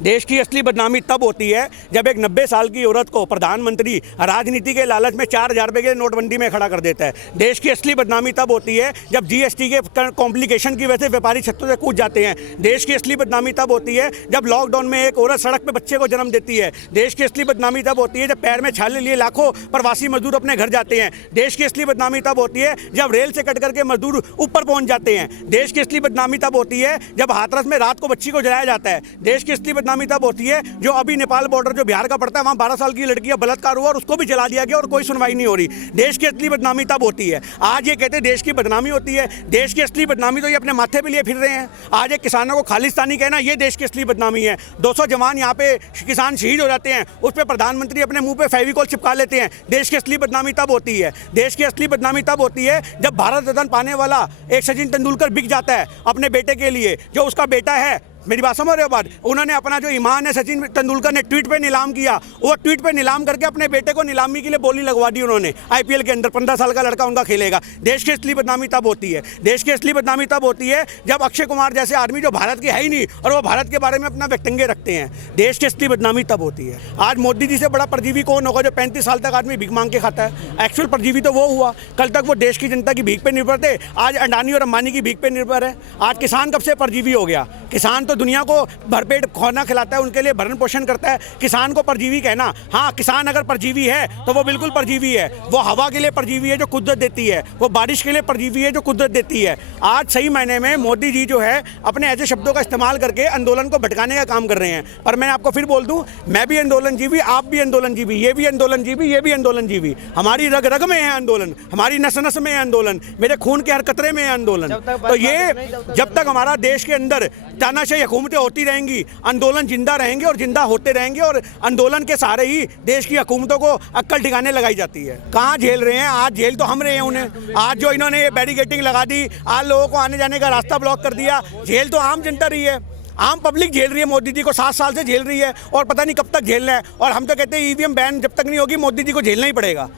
देश की असली बदनामी तब होती है जब एक 90 साल की औरत को प्रधानमंत्री राजनीति के लालच में 4,000 रुपये के नोटबंदी में खड़ा कर देता है। देश की असली बदनामी तब होती है जब जीएसटी के कॉम्प्लिकेशन की वजह से व्यापारी छतों से कूद जाते हैं। देश की असली बदनामी तब होती है जब लॉकडाउन में एक औरत सड़क पर बच्चे को जन्म देती है। देश की असली बदनामी तब होती है जब पैर में छाले लिए लाखों प्रवासी मजदूर अपने घर जाते हैं। देश की असली बदनामी तब होती है जब रेल से कट करके मजदूर ऊपर पहुंच जाते हैं। देश की असली बदनामी तब होती है जब हाथरस में रात को बच्ची को जलाया जाता है। देश की असली बदनामी तब होती है जो अभी नेपाल बॉर्डर जो बिहार का पड़ता है, वहाँ 12 साल की लड़की का बलात्कार हुआ और उसको भी जला दिया गया और कोई सुनवाई नहीं हो रही। देश की असली बदनामी तब होती है। आज ये कहते हैं देश की बदनामी होती है, देश की असली बदनामी तो ये अपने माथे पे लिए फिर रहे हैं। आज एक किसानों को खालिस्तानी कहना ये देश की असली बदनामी है। 200 जवान यहाँ पे किसान शहीद हो जाते हैं, उस पर प्रधानमंत्री अपने मुंह पे फेविकॉल चिपका लेते हैं। देश की असली बदनामी तब होती है। देश की असली बदनामी तब होती है जब भारत रत्न पाने वाला एक सचिन तेंदुलकर बिक जाता है अपने बेटे के लिए, जो उसका बेटा है। मेरी बात समझ रहे हो बात? उन्होंने अपना जो ईमान है सचिन तेंदुलकर ने ट्वीट पे नीलाम किया, वो ट्वीट पे नीलाम करके अपने बेटे को नीलामी के लिए बोली लगवा दी उन्होंने। आईपीएल के अंदर 15 साल का लड़का उनका खेलेगा। देश की असली बदनामी तब होती है। देश की असली बदनामी तब होती है जब अक्षय कुमार जैसे आदमी जो भारत के है ही नहीं और वो भारत के बारे में अपना व्यक्तंगे रखते हैं। देश की असली बदनामी तब होती है। आज मोदी जी से बड़ा परजीवी कौन होगा जो 35 साल तक आदमी भीख मांग के खाता है? एक्चुअल परजीवी तो वो हुआ। कल तक वो देश की जनता की भीख पे निर्भर थे, आज अडानी और अंबानी की भीख पे निर्भर है। आज किसान कब से परजीवी हो गया? किसान तो दुनिया को भरपेट खाना खिलाता है, उनके लिए भरण पोषण करता है। किसान को परजीवी कहना, हाँ किसान अगर परजीवी है तो वो बिल्कुल परजीवी है। वो हवा के लिए परजीवी है जो कुदरत देती है, वो बारिश के लिए परजीवी है जो कुदरत देती है। आज सही मायने में मोदी जी जो है अपने ऐसे शब्दों का इस्तेमाल करके आंदोलन को भटकाने का काम कर रहे हैं। पर मैं आपको फिर बोल दूं, मैं भी आंदोलन जीवी, आप भी आंदोलन जीवी, ये भी आंदोलन जीवी, ये भी आंदोलन जीवी। हमारी रग रग में है आंदोलन, हमारी नस नस में है आंदोलन, मेरे खून के हर कतरे में है आंदोलन। तो ये जब तक हमारा देश के अंदर तानाशाही हुकूमतें होती रहेंगी, आंदोलन जिंदा रहेंगे और जिंदा होते रहेंगे और आंदोलन के सहारे ही देश की हुकूमतों को अक्कल ठिकाने लगाई जाती है। कहाँ झेल रहे हैं? आज झेल तो हम रहे हैं उन्हें। आज जो इन्होंने ये बैरिकेडिंग लगा दी, आज लोगों को आने जाने का रास्ता ब्लॉक कर दिया, झेल तो आम जनता रही है, आम पब्लिक झेल रही है। मोदी जी को 7 साल से झेल रही है और पता नहीं कब तक झेलना है। और हम तो कहते हैं ईवीएम बैन जब तक नहीं होगी मोदी जी को झेलना ही पड़ेगा।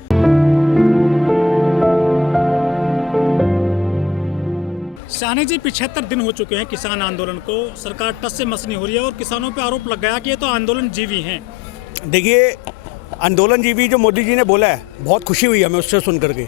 शाहनी जी, 75 दिन हो चुके हैं किसान आंदोलन को, सरकार टस से मस नहीं हो रही है और किसानों पे आरोप लग गया कि ये तो आंदोलन जीवी हैं। देखिए, आंदोलन जीवी जो मोदी जी ने बोला है, बहुत खुशी हुई हमें उससे सुन करके,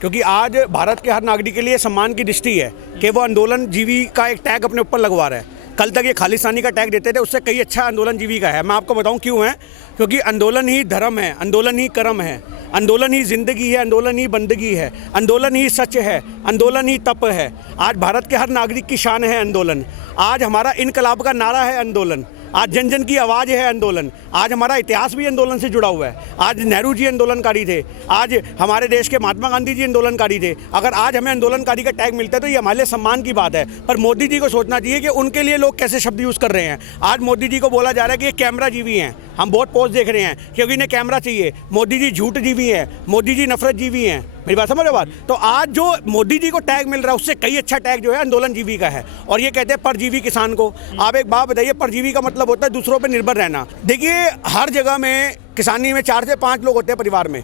क्योंकि आज भारत के हर नागरिक के लिए सम्मान की दृष्टि है कि वो आंदोलन जीवी का एक टैग अपने ऊपर लगवा रहा है। कल तक ये खालिस्तानी का टैग देते थे, उससे कई अच्छा आंदोलन जीवी का है। मैं आपको बताऊं क्यों है। क्योंकि आंदोलन ही धर्म है, आंदोलन ही कर्म है, आंदोलन ही जिंदगी है, आंदोलन ही बंदगी है, आंदोलन ही सच है, आंदोलन ही तप है। आज भारत के हर नागरिक की शान है आंदोलन। आज हमारा इनकलाब का नारा है आंदोलन। आज जन जन की आवाज़ है आंदोलन। आज हमारा इतिहास भी आंदोलन से जुड़ा हुआ है। आज नेहरू जी आंदोलनकारी थे, आज हमारे देश के महात्मा गांधी जी आंदोलनकारी थे। अगर आज हमें आंदोलनकारी का टैग मिलता है तो ये हमारे लिए सम्मान की बात है। पर मोदी जी को सोचना चाहिए कि उनके लिए लोग कैसे शब्द यूज़ कर रहे हैं। आज मोदी जी को बोला जा रहा है कि ये कैमरा जीवी हैं, हम बहुत पोस्ट देख रहे हैं क्योंकि इन्हें कैमरा चाहिए। मोदी जी झूठ जीवी हैं, मोदी जी नफरत जीवी हैं। मेरी बात समझ रहे हो बात? तो आज जो मोदी जी को टैग मिल रहा है उससे कई अच्छा टैग जो है आंदोलन जीवी का है। और ये कहते हैं परजीवी किसान को। आप एक बात बताइए, परजीवी का मतलब होता है दूसरों पर निर्भर रहना। देखिए, हर जगह में किसानी में 4 से 5 लोग होते हैं परिवार में।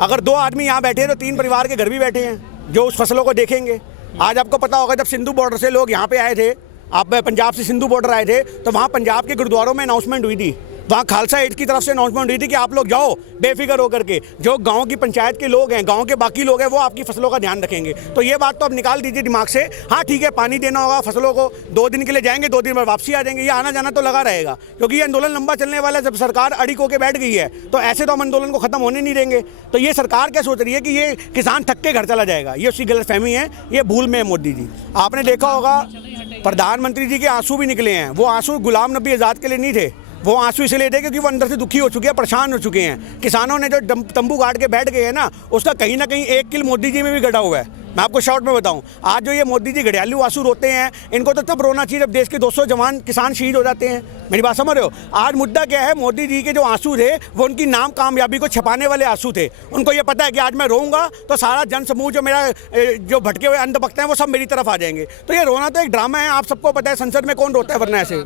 अगर 2 आदमी यहाँ बैठे हैं तो 3 परिवार के घर भी बैठे हैं जो उस फसलों को देखेंगे। आज आपको पता होगा जब सिंधु बॉर्डर से लोग यहाँ पे आए थे, आप पंजाब से सिंधु बॉर्डर आए थे, तो वहाँ पंजाब के गुरुद्वारों में अनाउंसमेंट हुई थी, वहाँ खालसा एड की तरफ से अनाउंसमेंट हुई थी कि आप लोग जाओ बेफिक्र होकर के, जो गांव की पंचायत के लोग हैं, गांव के बाकी लोग हैं, वो आपकी फसलों का ध्यान रखेंगे। तो ये बात तो अब निकाल दीजिए दिमाग से। हाँ ठीक है, पानी देना होगा फसलों को, 2 दिन के लिए जाएंगे, 2 दिन बाद वापसी आ जाएंगे, ये आना जाना तो लगा रहेगा क्योंकि ये आंदोलन लंबा चलने वाला है। जब सरकार अड़ी होकर बैठ गई है तो ऐसे तो हम आंदोलन को खत्म होने नहीं देंगे। तो ये सरकार क्या सोच रही है कि ये किसान थक के घर चला जाएगा, ये उसकी गलतफहमी है, ये भूल में है मोदी जी। आपने देखा होगा प्रधानमंत्री जी के आंसू भी निकले हैं। वो आंसू गुलाम नबी आज़ाद के लिए नहीं थे, वो आंसू इसलिए थे क्योंकि वो अंदर से दुखी हो चुके हैं, परेशान हो चुके हैं। किसानों ने जो तंबू गाड़ के बैठ गए हैं ना, उसका कहीं ना कहीं एक किल मोदी जी में भी गड़ा हुआ है। मैं आपको शॉर्ट में बताऊं, आज जो ये मोदी जी घड़ियालू आंसू रोते हैं, इनको तो तब रोना चाहिए जब देश के 200 जवान किसान शहीद हो जाते हैं। मेरी बात समझ रहे हो? आज मुद्दा क्या है, मोदी जी के जो आंसू थे वो उनकी नाम कामयाबी को छपाने वाले आंसू थे। उनको ये पता है कि आज मैं रोऊंगा तो सारा जन समूह जो मेरा जो भटके हुए अंधभक्त हैं वो सब मेरी तरफ आ जाएंगे। तो ये रोना तो एक ड्रामा है, आप सबको पता है। संसद में कौन रोता है वरना ऐसे?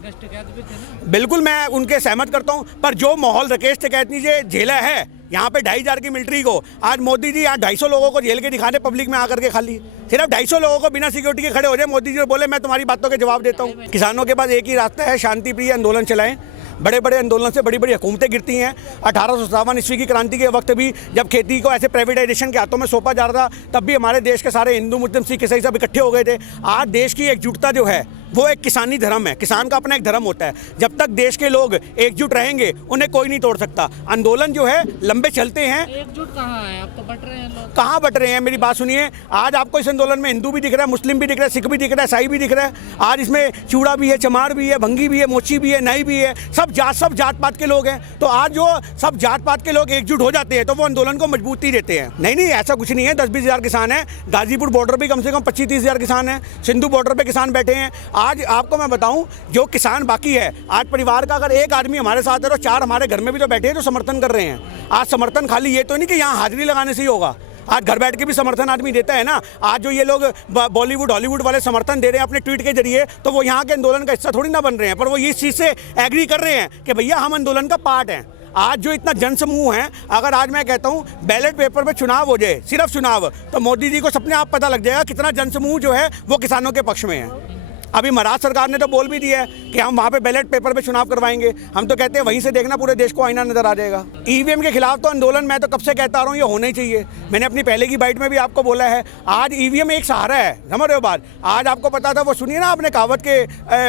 बिल्कुल मैं उनके सहमत करता हूँ। पर जो माहौल राकेश टिकैत ने झेला है यहाँ पे 2,500 की मिलिट्री को, आज मोदी जी यहाँ 250 लोगों को जेल के दिखाने पब्लिक में आकर के खाली सिर्फ 250 लोगों को बिना सिक्योरिटी के खड़े हो जाए, मोदी जी बोले मैं तुम्हारी बातों के जवाब देता हूँ। किसानों के पास एक ही रास्ता है, शांति प्रिय आंदोलन चलाएं। बड़े बड़े आंदोलन से बड़ी बड़ी हुकूमतें गिरती हैं। 1857 ईस्वी की क्रांति के वक्त भी जब खेती को ऐसे प्राइवेटाइजेशन के हाथों में सौंपा जा रहा था, तब भी हमारे देश के सारे हिंदू, मुस्लिम, सिख, ईसाई सब इकट्ठे हो गए थे। आज देश की एकजुटता जो है वो एक किसानी धर्म है। किसान का अपना एक धर्म होता है। जब तक देश के लोग एकजुट रहेंगे उन्हें कोई नहीं तोड़ सकता। आंदोलन जो है लंबे चलते हैं। एकजुट कहाँ है? अब तो बट रहे हैं लोग। कहाँ बट रहे हैं? मेरी बात सुनिए, आज आपको इस आंदोलन में हिंदू भी दिख रहा है, मुस्लिम भी दिख रहा है, सिख भी दिख रहा है, ईसाई भी दिख रहा है। आज इसमें चूड़ा भी है, चमार भी है, भंगी भी है, मोची भी है, नाई भी है, सब जात पात के लोग हैं। तो आज जो सब जात पात के लोग एकजुट हो जाते हैं तो वो आंदोलन को मजबूती देते हैं। नहीं, ऐसा कुछ नहीं है। 10-20 हज़ार किसान हैं। गाजीपुर बॉर्डर पर कम से कम 25-30 हज़ार किसान हैं। सिंधु बॉर्डर पर किसान बैठे हैं। आज आपको मैं बताऊं, जो किसान बाकी है, आज परिवार का अगर एक आदमी हमारे साथ है तो 4 हमारे घर में भी तो बैठे हैं जो समर्थन कर रहे हैं। आज समर्थन खाली ये तो नहीं कि यहाँ हाजिरी लगाने से ही होगा। आज घर बैठ के भी समर्थन आदमी देता है ना। आज जो ये लोग बॉलीवुड हॉलीवुड वाले समर्थन दे रहे हैं अपने ट्वीट के जरिए, तो वो यहाँ के आंदोलन का हिस्सा थोड़ी ना बन रहे हैं, पर वो इस चीज़ से एग्री कर रहे हैं कि भैया हम आंदोलन का पार्ट हैं। आज जो इतना जनसमूह है, अगर आज मैं कहता हूँ बैलेट पेपर पे चुनाव हो जाए, सिर्फ चुनाव, तो मोदी जी को अपने आप पता लग जाएगा कितना जनसमूह जो है वो किसानों के पक्ष में है। अभी महाराष्ट्र सरकार ने तो बोल भी दिया है कि हम वहाँ पे बैलेट पेपर पे चुनाव करवाएंगे। हम तो कहते हैं वहीं से देखना पूरे देश को आईना नजर आ जाएगा। ईवीएम के खिलाफ तो आंदोलन मैं तो कब से कहता रहा हूँ, ये होना ही चाहिए। मैंने अपनी पहले की बाइट में भी आपको बोला है, आज ईवीएम एक सहारा है। समझ रहे हो बात? आज आपको पता था, वो सुनिए ना आपने कहावत के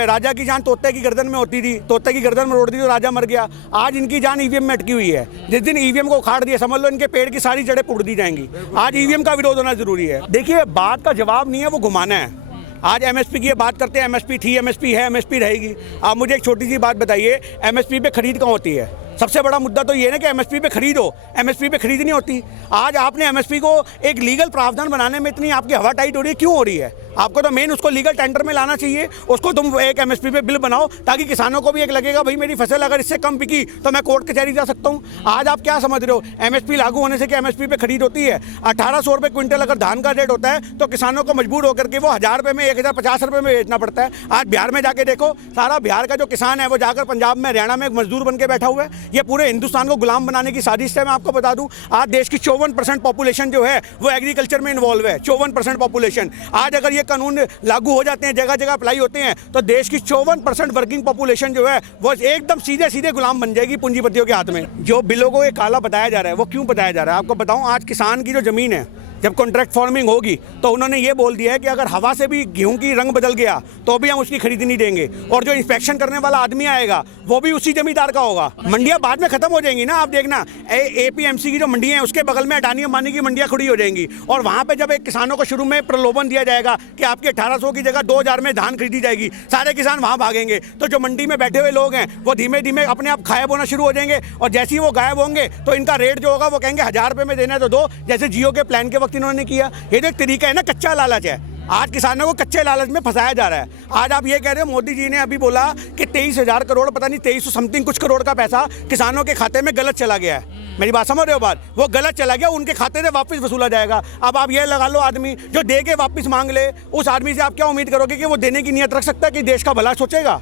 राजा की जान तोते की गर्दन में होती थी, तोते की गर्दन में रोड़ दी तो राजा मर गया। आज इनकी जान ईवीएम में अटकी हुई है। जिस दिन ईवीएम को उखाड़ दिया, समझ लो इनके पेड़ की सारी जड़ें पुड़ दी जाएंगी। आज ईवीएम का विरोध होना जरूरी है। देखिए, बात का जवाब नहीं है, वो घुमाना है। आज एमएसपी की बात करते हैं, एमएसपी थी, एमएसपी है, एमएसपी रहेगी। आप मुझे एक छोटी सी बात बताइए, एमएसपी पे खरीद कहाँ होती है? सबसे बड़ा मुद्दा तो ये है ना कि एमएसपी पे खरीद हो, एमएसपी पे खरीद नहीं होती। आज आपने एमएसपी को एक लीगल प्रावधान बनाने में इतनी आपकी हवा टाइट हो रही है, क्यों हो रही है? आपको तो मेन उसको लीगल टेंडर में लाना चाहिए। उसको तुम एक एमएसपी पे बिल बनाओ ताकि किसानों को भी एक लगेगा भाई मेरी फसल अगर इससे कम बिकी तो मैं कोर्ट कचहरी जा सकता हूँ। आज आप क्या समझ रहे हो, एमएसपी लागू होने से क्या एमएसपी पे खरीद होती है? 1800 रुपये क्विंटल अगर धान का रेट होता है तो किसानों को मजबूर होकर के वो 1000 रुपये में 1050 रुपये में बेचना पड़ता है। आज बिहार में जाके देखो, सारा बिहार का जो किसान है वो जाकर पंजाब में, हरियाणा में एक मजदूर बन के बैठा हुआ है। ये पूरे हिंदुस्तान को गुलाम बनाने की साजिश है। मैं आपको बता दूं, आज देश की 54% पॉपुलेशन जो है वो एग्रीकल्चर में इन्वॉल्व है। 54% पॉपुलेशन। आज अगर ये कानून लागू हो जाते हैं, जगह जगह अप्लाई होते हैं, तो देश की 54% वर्किंग पॉपुलेशन जो है वो एकदम सीधे सीधे गुलाम बन जाएगी पूंजीपतियों के हाथ में। जो बिलों को ये काला बताया जा रहा है, वो क्यों बताया जा रहा है आपको बताऊं। आज किसान की जो जमीन है, जब कॉन्ट्रैक्ट फार्मिंग होगी तो उन्होंने ये बोल दिया है कि अगर हवा से भी गेहूं की रंग बदल गया तो भी हम उसकी खरीदी नहीं देंगे। और जो इंस्पेक्शन करने वाला आदमी आएगा वो भी उसी जमींदार का होगा। मंडियां बाद में खत्म हो जाएंगी ना, आप देखना। एपीएमसी की जो मंडियां हैं उसके बगल में अडानी अंबानी की मंडियां खड़ी हो जाएंगी। और वहां पे जब एक किसानों को शुरू में प्रलोभन दिया जाएगा कि आपकी 1800 की जगह 2000 में धान खरीदी जाएगी, सारे किसान वहां भागेंगे। तो जो मंडी में बैठे हुए लोग हैं वो धीमे धीमे अपने आप गायब होना शुरू हो जाएंगे। और जैसे ही वो गायब होंगे तो इनका रेट जो होगा वो कहेंगे 1000 रुपये में देना है तो दो, जैसे जियो के प्लान के वक्त इन्होंने किया। ये जो एक तरीका है ना, कच्चा लालच है। आज किसानों को कच्चे लालच में फंसाया जा रहा है। आज आप ये कह रहे हो, मोदी जी ने अभी बोला कि 23,000 करोड़, पता नहीं 2300 समथिंग कुछ करोड़ का पैसा किसानों के खाते में गलत चला गया है। मेरी बात समझ रहे हो बात? वो गलत चला गया, उनके खाते से वापस वसूला जाएगा। अब आप ये लगा लो, आदमी जो दे के वापस मांग ले, उस आदमी से आप क्या उम्मीद करोगे कि वो देने की नीयत रख सकता है कि देश का भला सोचेगा?